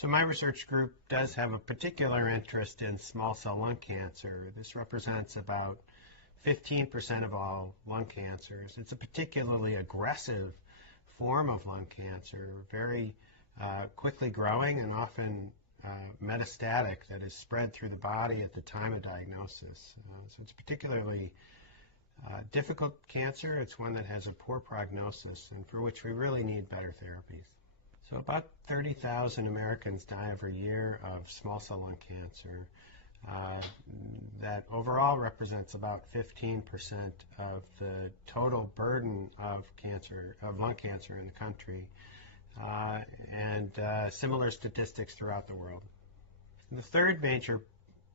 So my research group does have a particular interest in small cell lung cancer. This represents about 15% of all lung cancers. It's a particularly aggressive form of lung cancer, very quickly growing and often metastatic, that is spread through the body at the time of diagnosis. So it's a particularly difficult cancer. It's one that has a poor prognosis and for which we really need better therapies. So about 30,000 Americans die every year of small cell lung cancer. That overall represents about 15% of the total burden of lung cancer in the country, and similar statistics throughout the world. And the third major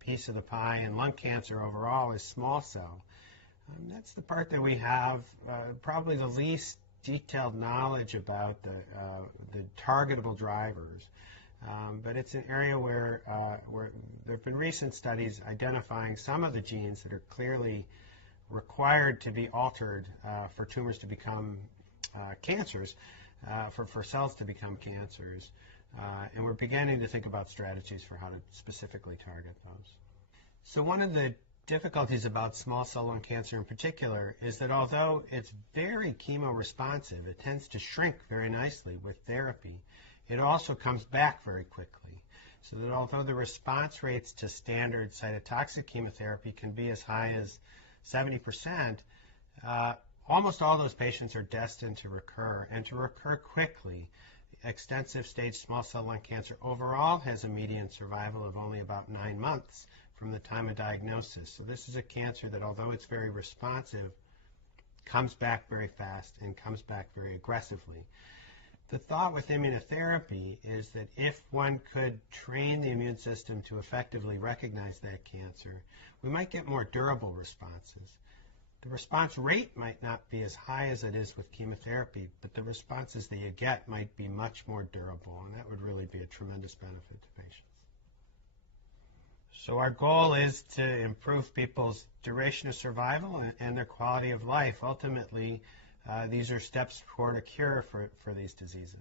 piece of the pie in lung cancer overall is small cell. That's the part that we have probably the least detailed knowledge about the targetable drivers. But it's an area where there have been recent studies identifying some of the genes that are clearly required to be altered for tumors to become cancers, for cells to become cancers. And we're beginning to think about strategies for how to specifically target those. So one of the difficulties about small cell lung cancer in particular is that although it's very chemoresponsive, it tends to shrink very nicely with therapy. It also comes back very quickly. So that although the response rates to standard cytotoxic chemotherapy can be as high as 70%, almost all those patients are destined to recur, and to recur quickly. Extensive stage small cell lung cancer overall has a median survival of only about 9 months from the time of diagnosis. So this is a cancer that, although it's very responsive, comes back very fast and comes back very aggressively. The thought with immunotherapy is that if one could train the immune system to effectively recognize that cancer, we might get more durable responses. The response rate might not be as high as it is with chemotherapy, but the responses that you get might be much more durable, and that would really be a tremendous benefit to patients. So our goal is to improve people's duration of survival and their quality of life. Ultimately, these are steps toward a cure for these diseases.